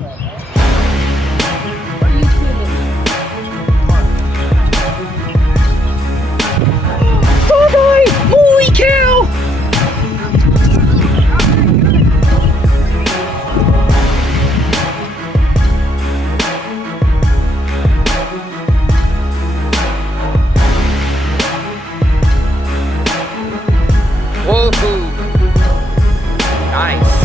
Oh boy! Holy cow! Whoa! Nice.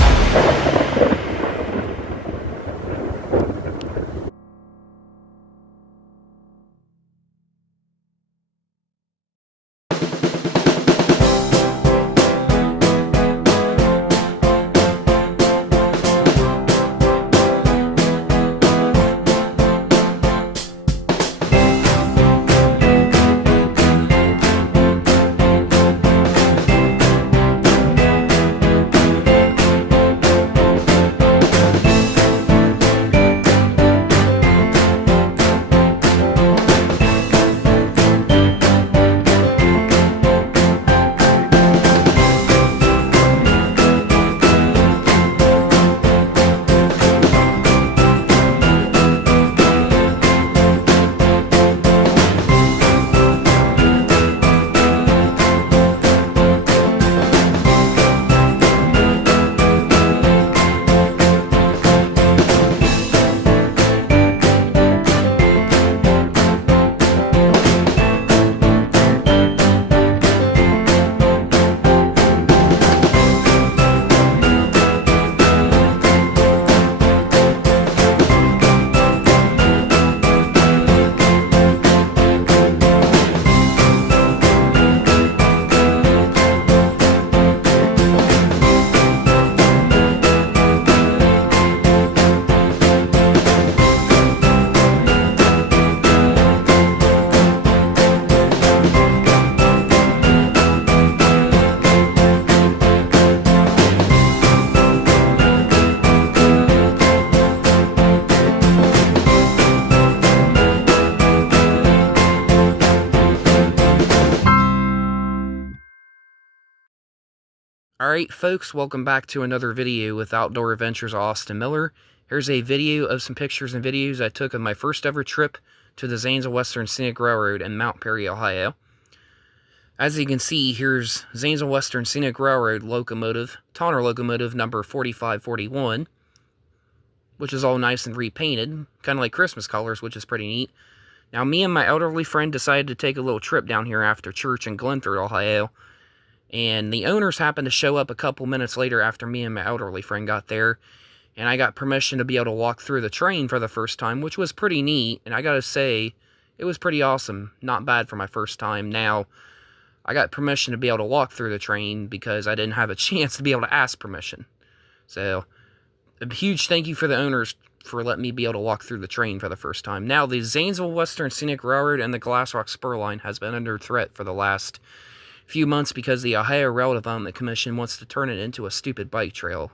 Alright folks, welcome back to another video with Outdoor Adventures Austin Miller. Here's a video of some pictures and videos I took of my first ever trip to the Zanesville Western Scenic Railroad in Mount Perry, Ohio. As you can see, here's Zanesville Western Scenic Railroad locomotive, tonner locomotive number 4541, which is all nice and repainted, kind of like Christmas colors, which is pretty neat. Now, me and my elderly friend decided to take a little trip down here after church in Glenford, Ohio. And the owners happened to show up a couple minutes later after me and my elderly friend got there. And I got permission to be able to walk through the train for the first time, which was pretty neat. And I gotta say, it was pretty awesome. Not bad for my first time. Now, I got permission to be able to walk through the train because I didn't have a chance to be able to ask permission. So, a huge thank you for the owners for letting me be able to walk through the train for the first time. Now, the Zanesville Western Scenic Railroad and the Glass Rock Spur line has been under threat for the last few months because the Ohio Rail Development Commission wants to turn it into a stupid bike trail,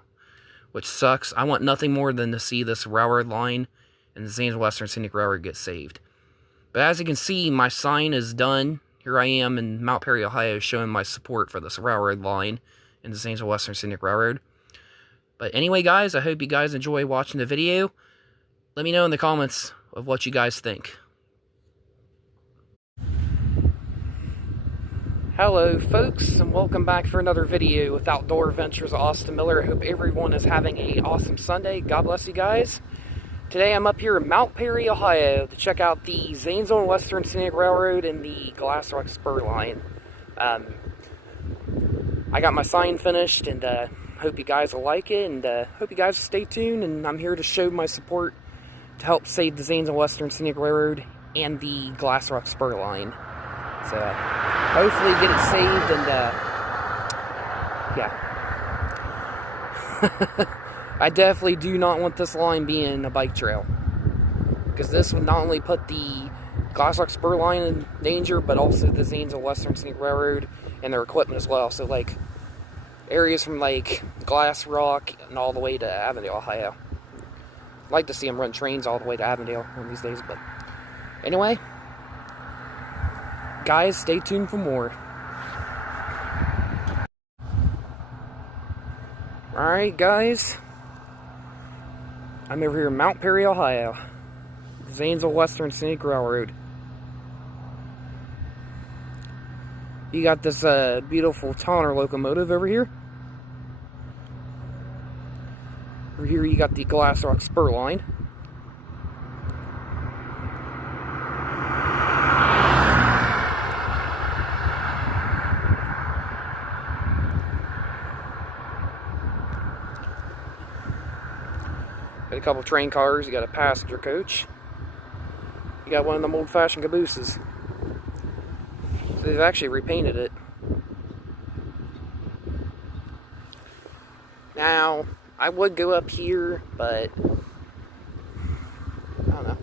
which sucks. I want nothing more than to see this railroad line and the Zanesville Western Scenic Railroad get saved. But as you can see, my sign is done. Here I am in Mount Perry, Ohio, showing my support for this railroad line and the Zanesville Western Scenic Railroad. But anyway, guys, I hope you guys enjoy watching the video. Let me know in the comments of what you guys think. Hello folks, and welcome back for another video with Outdoor Adventures Austin Miller. I hope everyone is having an awesome Sunday. God bless you guys. Today I'm up here in Mount Perry, Ohio to check out the Zanesville Western Scenic Railroad and the Glass Rock Spur line. I got my sign finished, and hope you guys will like it, and hope you guys will stay tuned. And I'm here to show my support to help save the Zanesville Western Scenic Railroad and the Glass Rock Spur line. So hopefully get it saved, and yeah. I definitely do not want this line being a bike trail, because this would not only put the Glass Rock Spur line in danger, but also the Zanesville Western Scenic Railroad and their equipment as well. So like areas from like Glass Rock and all the way to Avondale, Ohio. I'd like to see them run trains all the way to Avondale one of these days, but anyway, guys, stay tuned for more. Alright guys, I'm over here in Mount Perry, Ohio. Zanesville Western Scenic Railroad. You got this beautiful tonner locomotive over here. Over here you got the Glass Rock Spur line. Got a couple train cars, you got a passenger coach. You got one of them old-fashioned cabooses. So they've actually repainted it. Now, I would go up here, but I don't know.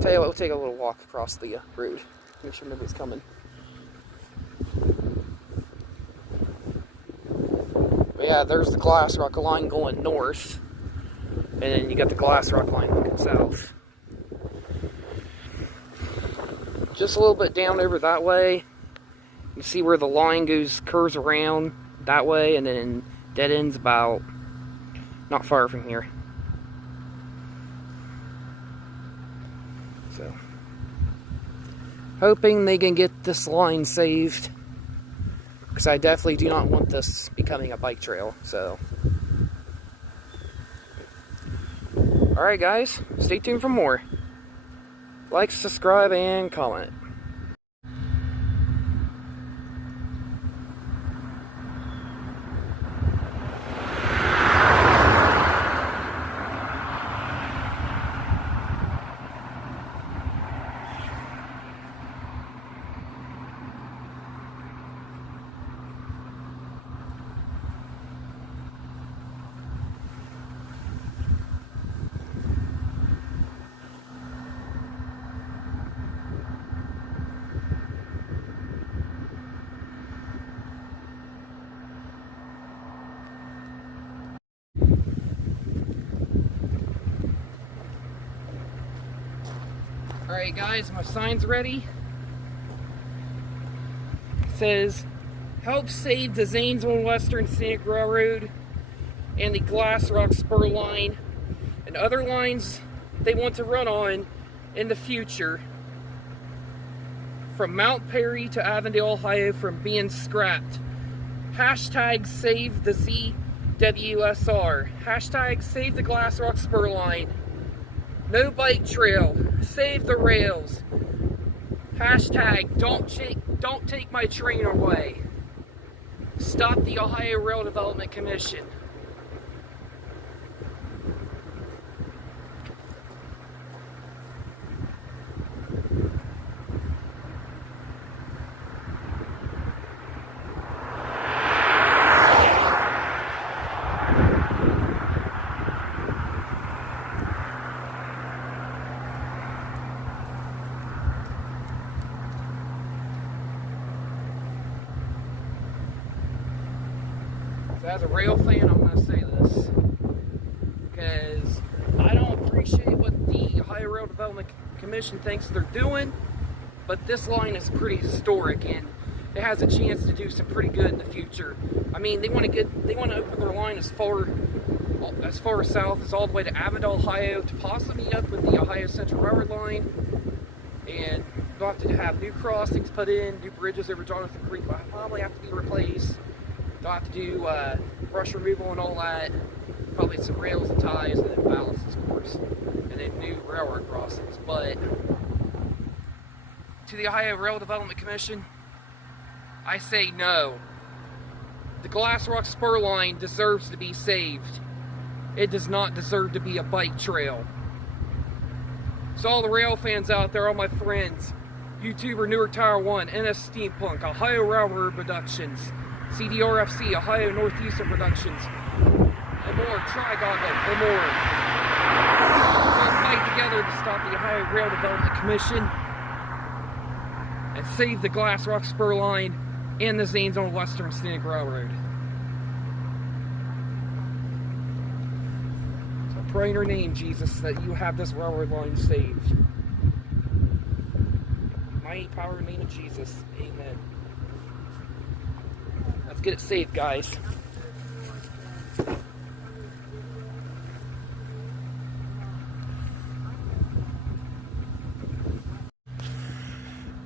Tell you what, we'll take a little walk across the road. Make sure nobody's coming. But yeah, there's the Glass Rock line going north. And then you got the Glass Rock line looking south. Just a little bit down over that way. You see where the line curves around that way, and then dead ends about not far from here. So, hoping they can get this line saved, because I definitely do not want this becoming a bike trail. So, alright guys, stay tuned for more. Like, subscribe, and comment. Alright guys, my sign's ready. It says, help save the Zanesville Western Scenic Railroad and the Glass Rock Spur line and other lines they want to run on in the future from Mount Perry to Avondale, Ohio from being scrapped. Hashtag save the ZWSR. Hashtag save the Glass Rock Spur line. No bike trail. Save the rails. Hashtag don't take my train away. Stop the Ohio Rail Development Commission. As a rail fan, I'm going to say this, because I don't appreciate what the Ohio Rail Development Commission thinks they're doing, but this line is pretty historic and it has a chance to do some pretty good in the future. I mean, they want to open their line as far south as all the way to Avondale, Ohio, to possibly meet up with the Ohio Central Railroad line, and they'll have to have new crossings put in, new bridges over Jonathan Creek will probably have to be replaced. They'll have to do brush removal and all that, probably some rails and ties, and then ballasts, of course, and then new railroad crossings. But to the Ohio Rail Development Commission, I say no. The Glass Rock Spur line deserves to be saved. It does not deserve to be a bike trail. So all the rail fans out there, all my friends, YouTuber Newark Tower 1, NS Steampunk, Ohio Railroad Productions, CDRFC, Ohio Northeastern Productions, and more, Tri-Goggle, and more. Let's fight together to stop the Ohio Rail Development Commission and save the Glass Rock Spur line and the Zanesville Western Scenic Railroad. So I pray in your name, Jesus, that you have this railroad line saved. Mighty power in the name of Jesus. Amen. Let's get it saved, guys.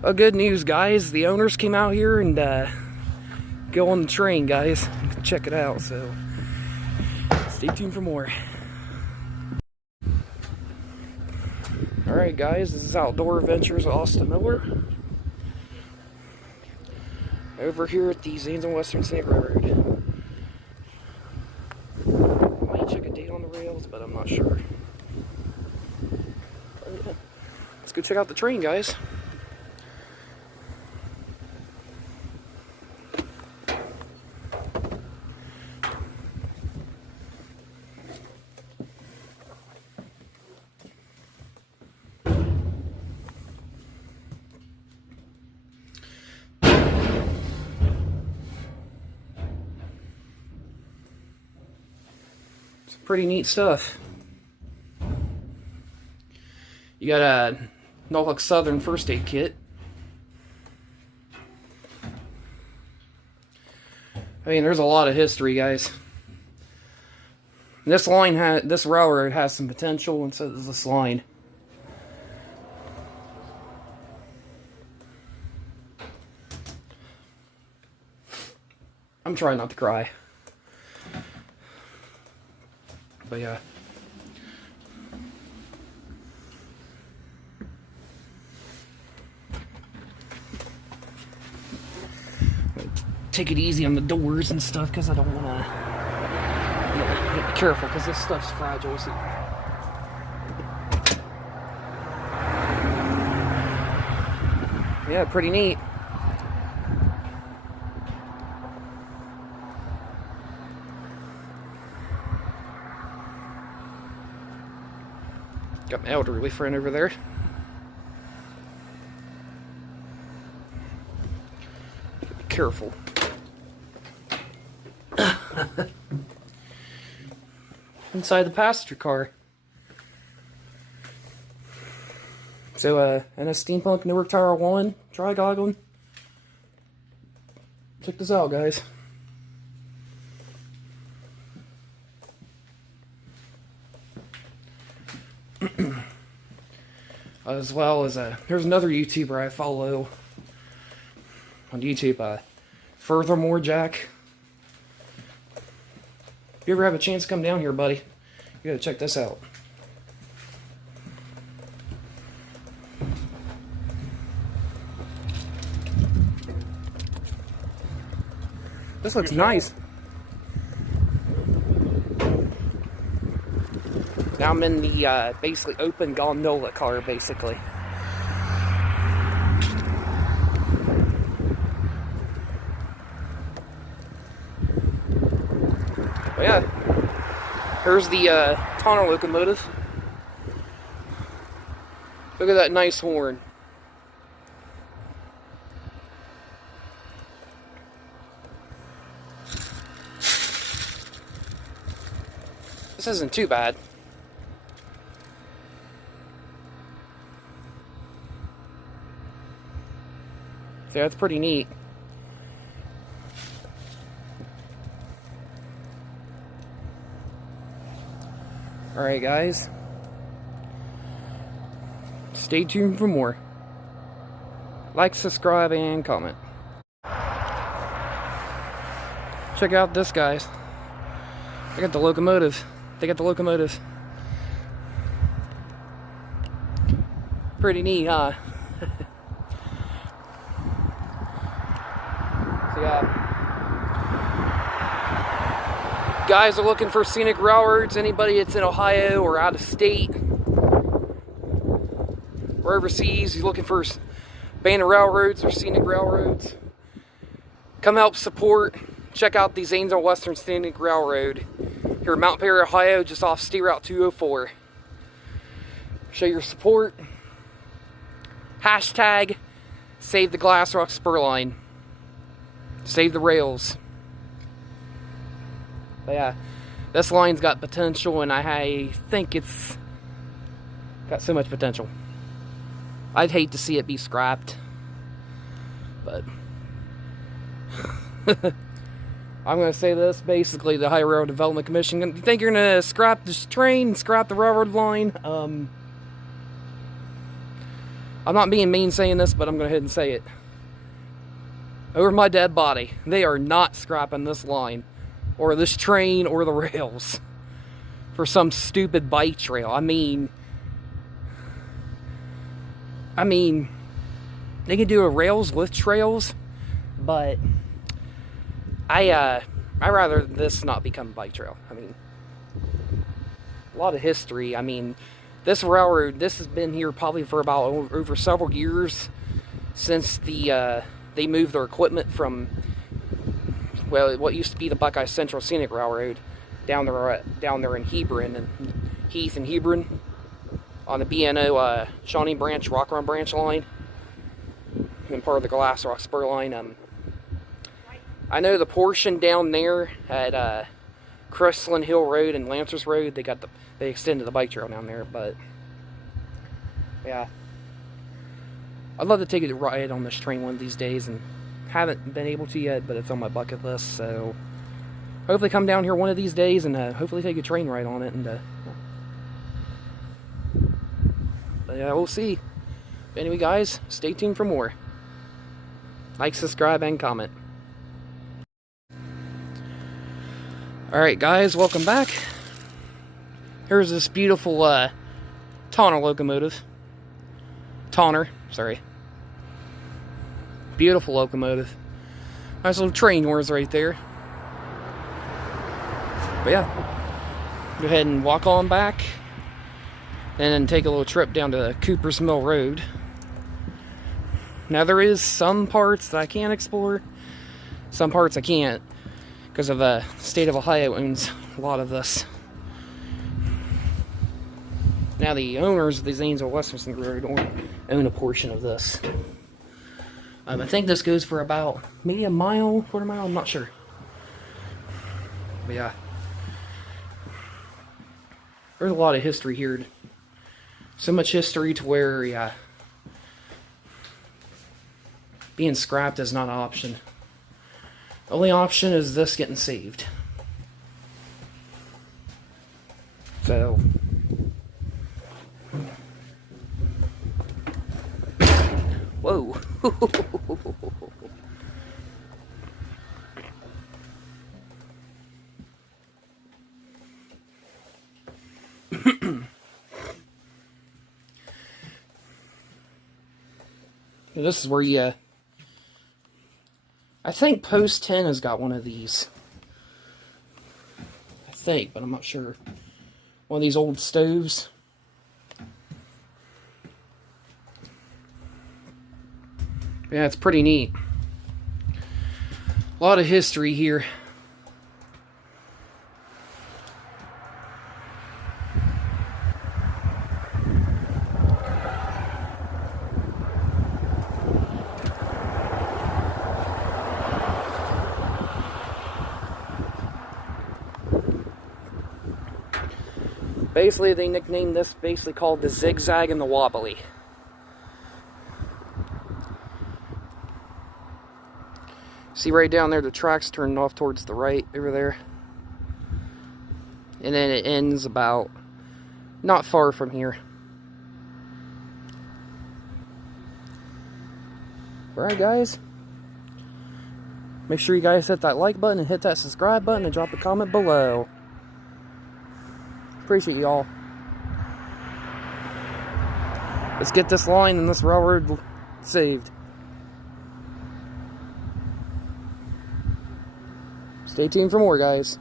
Well, good news, guys. The owners came out here and go on the train, guys. Check it out, so stay tuned for more. Alright, guys, this is Outdoor Adventures with Austin Miller. Over here at the Zanesville Western Scenic Railroad. I might check a date on the rails, but I'm not sure. Let's go check out the train, guys. Pretty neat stuff. You got a Norfolk Southern first aid kit. I mean, there's a lot of history, guys. This railroad has some potential, and so does this line. I'm trying not to cry. But yeah. Take it easy on the doors and stuff because I don't want to. Be careful because this stuff's fragile. So. Yeah, pretty neat. Got my elderly friend over there. Be careful. Inside the passenger car. So, and a steampunk Newark Tower 1, try goggling. Check this out, guys. As well as there's another YouTuber I follow on YouTube, Furthermore Jack. If you ever have a chance to come down here, buddy, you gotta check this out. This looks nice. Now I'm in the basically open gondola car, basically. But yeah, here's the tunnel locomotive. Look at that nice horn. This isn't too bad. So that's pretty neat. Alright, guys. Stay tuned for more. Like, subscribe, and comment. Check out this, guys. I got the locomotive. They got the locomotive. Pretty neat, huh? So yeah. Guys are looking for scenic railroads. Anybody that's in Ohio or out of state or overseas, you're looking for band of railroads or scenic railroads, come help support. Check out the Zanesville Western Scenic Railroad here in Mount Perry, Ohio, just off State Route 204. Show your support. Hashtag save the Glass Rock Spur line. Save the rails. But yeah, this line's got potential, and I think it's got so much potential. I'd hate to see it be scrapped, but I'm going to say this, basically, the Ohio Railroad Development Commission, you think you're going to scrap this train, scrap the railroad line? I'm not being mean saying this, but I'm going to go ahead and say it. Over my dead body, they are not scrapping this line, or this train, or the rails, for some stupid bike trail. I mean, they can do a rails with trails, but I rather this not become a bike trail. I mean, a lot of history. I mean, this railroad, this has been here probably for about over several years, since they moved their equipment from, well, what used to be the Buckeye Central Scenic Railroad down there in Hebron and Heath and Hebron on the B&O Shawnee Branch, Rock Run Branch line, and part of the Glass Rock Spur line. I know the portion down there at Crestland Hill Road and Lancers Road, they extended the bike trail down there, but yeah, I'd love to take a ride on this train one of these days, and haven't been able to yet, but it's on my bucket list, so hopefully come down here one of these days and hopefully take a train ride on it, and but yeah, we'll see. Anyway, guys, stay tuned for more. Like, subscribe, and comment. Alright, guys, welcome back. Here's this beautiful Tonner locomotive. Tonner, sorry. Beautiful locomotive. Nice little train doors right there. But yeah, go ahead and walk on back, and then take a little trip down to Cooper's Mill Road. Now, there is some parts that I can explore, some parts I can't, because of the state of Ohio owns a lot of this. Now, the owners of the Zanesville Western Road own a portion of this. I think this goes for about maybe a mile, quarter mile, I'm not sure. But yeah, there's a lot of history here. So much history to where, yeah, being scrapped is not an option. The only option is this getting saved. So, whoa. This is where you, I think Post 10 has got one of these. I think, but I'm not sure. One of these old stoves. Yeah, it's pretty neat. A lot of history here. Basically, they nicknamed this, basically called the Zigzag and the Wobbly. See right down there, the track's turned off towards the right over there. And then it ends about not far from here. Alright, guys. Make sure you guys hit that like button and hit that subscribe button and drop a comment below. Appreciate y'all. Let's get this line and this railroad saved. Stay tuned for more, guys.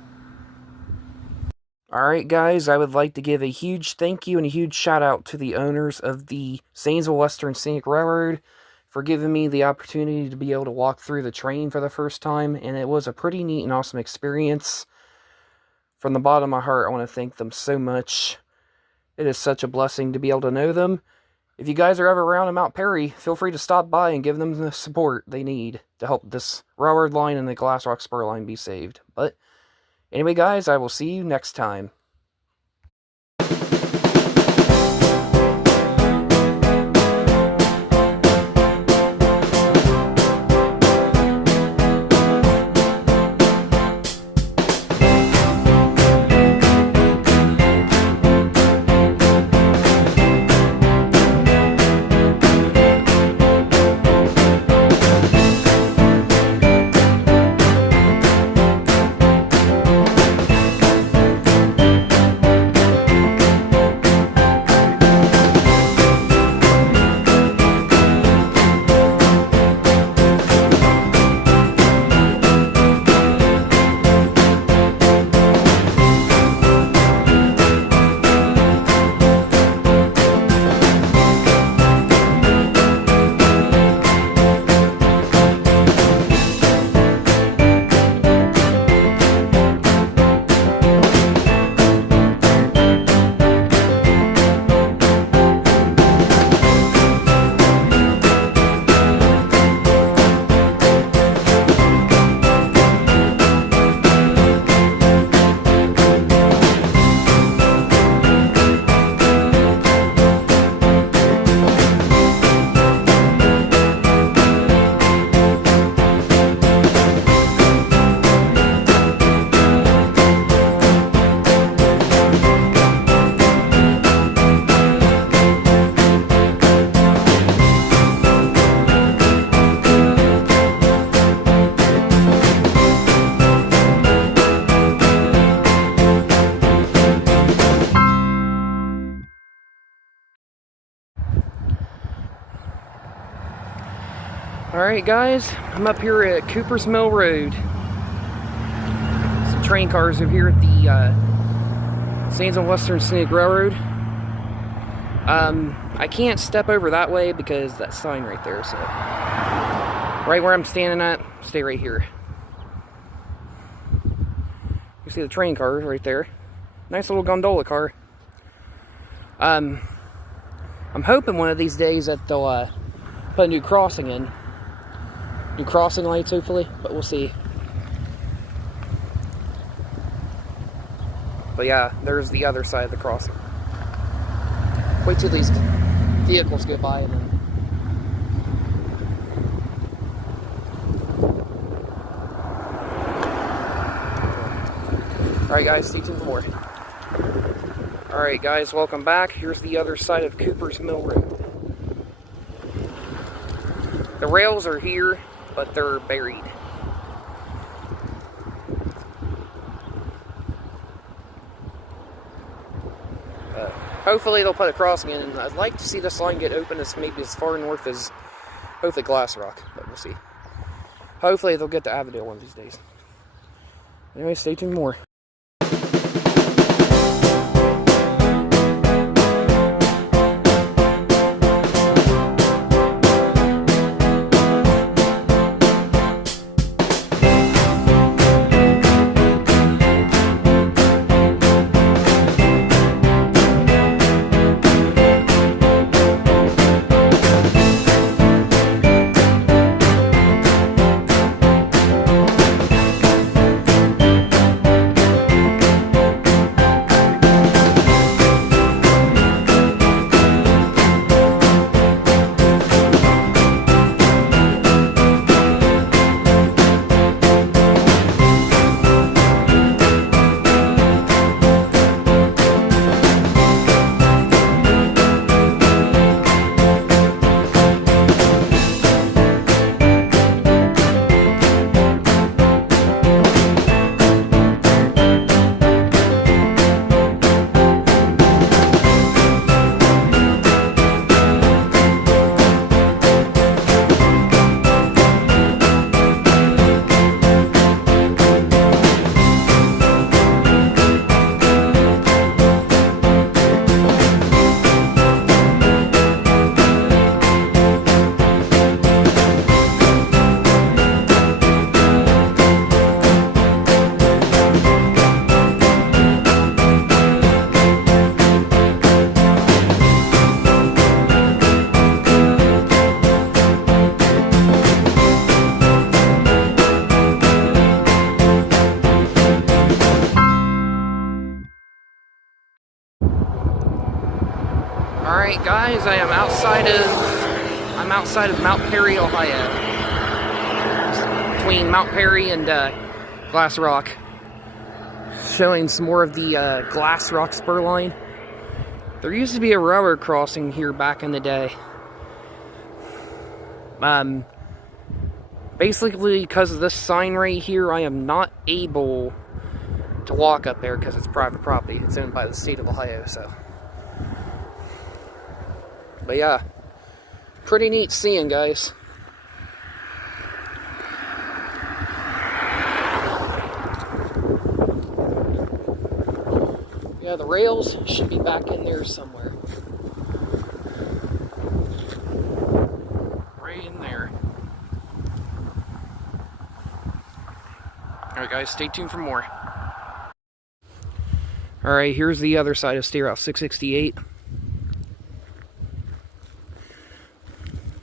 Alright, guys, I would like to give a huge thank you and a huge shout out to the owners of the Zanesville Western Scenic Railroad for giving me the opportunity to be able to walk through the train for the first time, and it was a pretty neat and awesome experience. From the bottom of my heart, I want to thank them so much. It is such a blessing to be able to know them. If you guys are ever around in Mount Perry, feel free to stop by and give them the support they need to help this railroad line and the Glass Rock Spur line be saved. But anyway, guys, I will see you next time. Alright guys, I'm up here at Cooper's Mill Road. Some train cars over here at the Zanesville Western Scenic Railroad. I can't step over that way because that sign right there, so right where I'm standing at, stay right here. You see the train cars right there. Nice little gondola car. I'm hoping one of these days that they'll put a new crossing in. New crossing lights, hopefully, but we'll see. But yeah, there's the other side of the crossing. Wait till these vehicles go by and then... Alright guys, stay tuned for more. Alright guys, welcome back. Here's the other side of Cooper's Mill Road. The rails are here, but they're buried. Hopefully they'll put a crossing in, and I'd like to see this line get open as maybe as far north as hopefully Glass Rock, but we'll see. Hopefully they'll get to Avondale one of these days. Anyway, stay tuned more. Alright guys, I'm outside of Mount Perry, Ohio. Between Mount Perry and Glass Rock. Showing some more of the Glass Rock Spur line. There used to be a railroad crossing here back in the day. Basically because of this sign right here, I am not able to walk up there because it's private property. It's owned by the state of Ohio, so... But yeah, pretty neat seeing, guys. Yeah, the rails should be back in there somewhere. Right in there. Alright guys, stay tuned for more. Alright, here's the other side of State Route 668.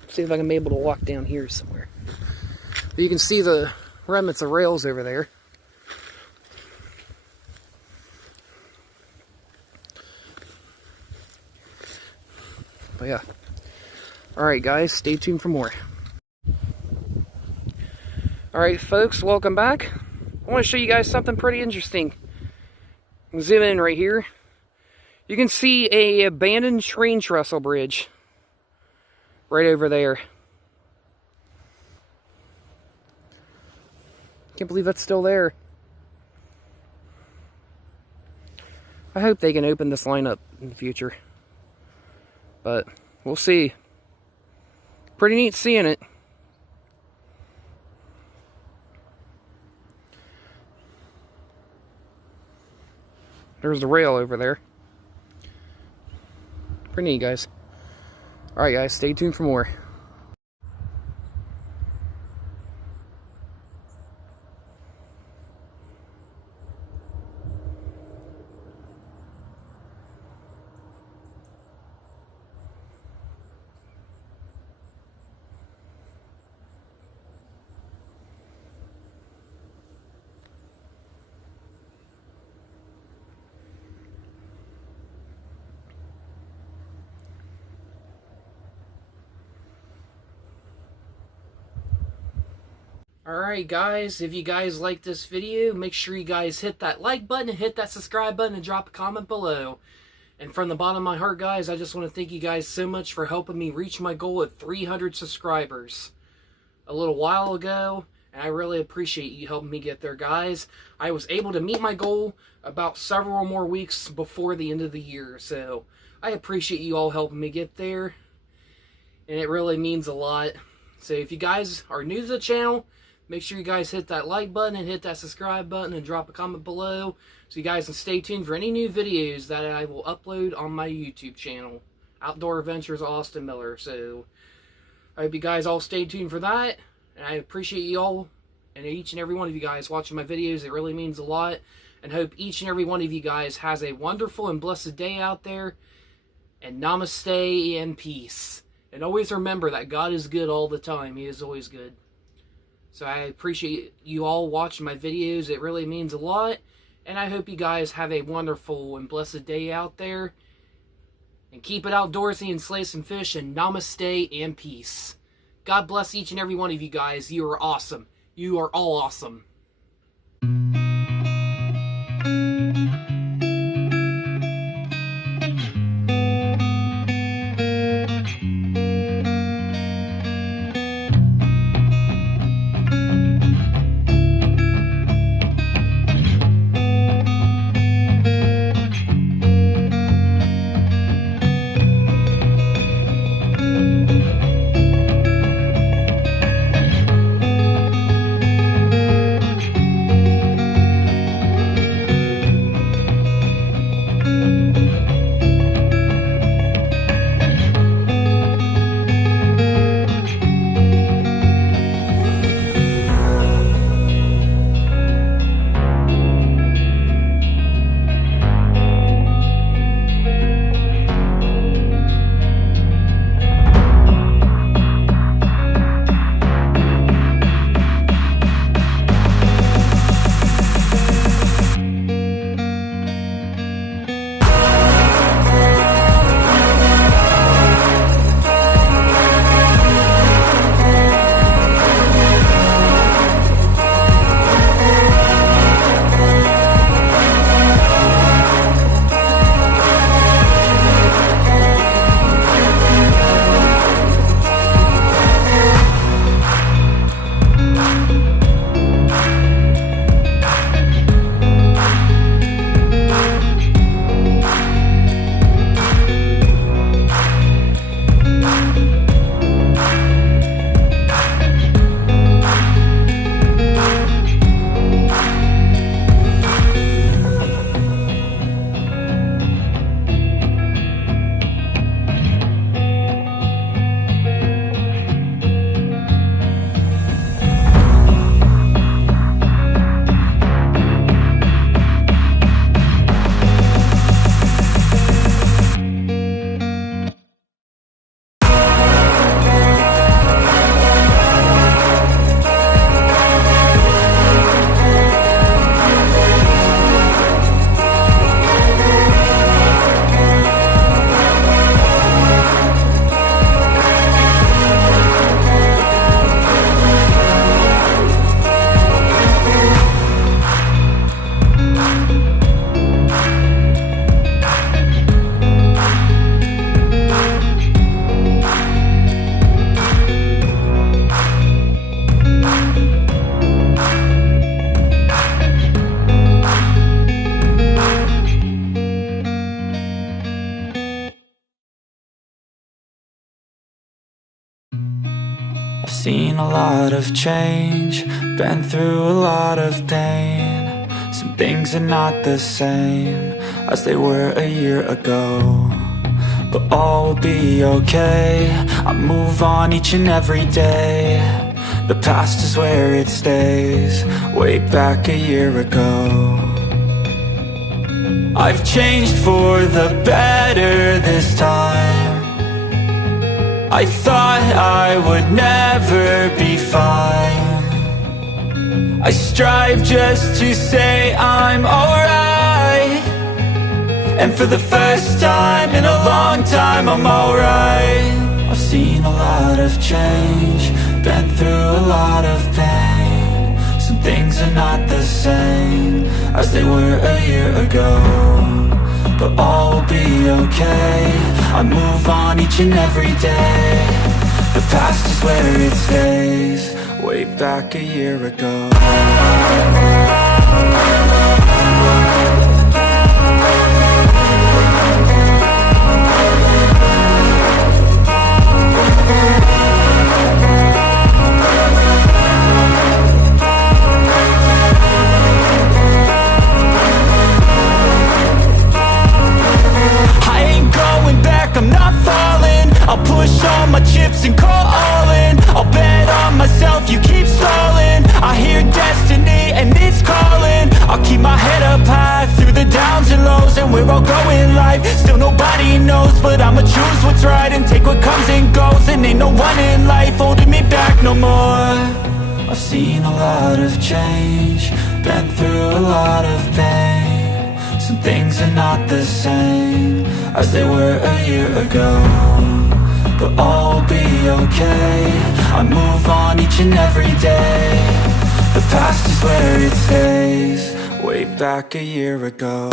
See if I can be able to walk down here somewhere. You can see the remnants of rails over there. But yeah. Alright guys, stay tuned for more. Alright folks, welcome back. I want to show you guys something pretty interesting. Zoom in right here. You can see a abandoned train trestle bridge. Right over there. Can't believe that's still there. I hope they can open this line up in the future. But we'll see. Pretty neat seeing it. There's the rail over there. Pretty neat, guys. Alright, guys, stay tuned for more. Alright guys, if you guys like this video, make sure you guys hit that like button and hit that subscribe button and drop a comment below. And from the bottom of my heart, guys, I just want to thank you guys so much for helping me reach my goal at 300 subscribers a little while ago. And I really appreciate you helping me get there, guys. I was able to meet my goal about several more weeks before the end of the year. So I appreciate you all helping me get there. And it really means a lot. So if you guys are new to the channel, make sure you guys hit that like button and hit that subscribe button and drop a comment below so you guys can stay tuned for any new videos that I will upload on my YouTube channel, Outdoor Adventures Austin Miller. So I hope you guys all stay tuned for that. And I appreciate you all and each and every one of you guys watching my videos. It really means a lot. And hope each and every one of you guys has a wonderful and blessed day out there. And namaste and peace. And always remember that God is good all the time. He is always good. So I appreciate you all watching my videos. It really means a lot. And I hope you guys have a wonderful and blessed day out there. And keep it outdoorsy and slay some fish. And namaste and peace. God bless each and every one of you guys. You are awesome. You are all awesome. Seen a lot of change, been through a lot of pain. So Some things are not the same as they were a year ago, but all will be okay. I move on each and every day. The past is where it stays, way back a year ago. I've changed for the better this time. I thought I would never be fine. I strive just to say I'm alright, and for the first time in a long time I'm alright. I've seen a lot of change, been through a lot of pain. Some things are not the same as they were a year ago, but all will be okay. I move on each and every day. The past is where it stays, way back a year ago. I'm not falling, I'll push all my chips and call all in. I'll bet on myself, you keep stalling. I hear destiny and it's calling. I'll keep my head up high through the downs and lows, and we're all going live. Still nobody knows, but I'ma choose what's right and take what comes and goes. And ain't no one in life holding me back no more. I've seen a lot of change, been through a lot of pain. Some things are not the same as they were a year ago, but all will be okay. I move on each and every day. The past is where it stays, way back a year ago.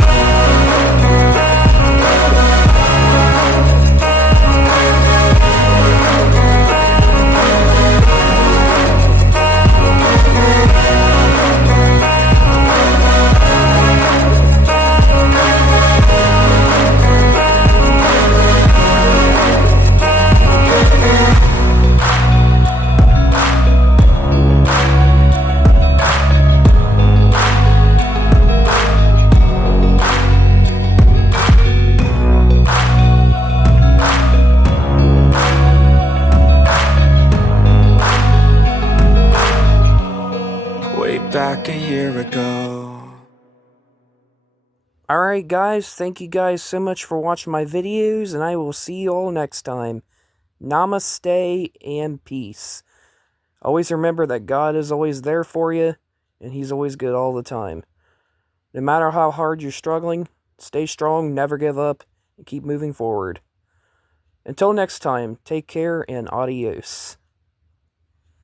Back a year ago. Alright guys, thank you guys so much for watching my videos, and I will see you all next time. Namaste and peace. Always remember that God is always there for you, and He's always good all the time. No matter how hard you're struggling, stay strong, never give up, and keep moving forward. Until next time, take care and adios.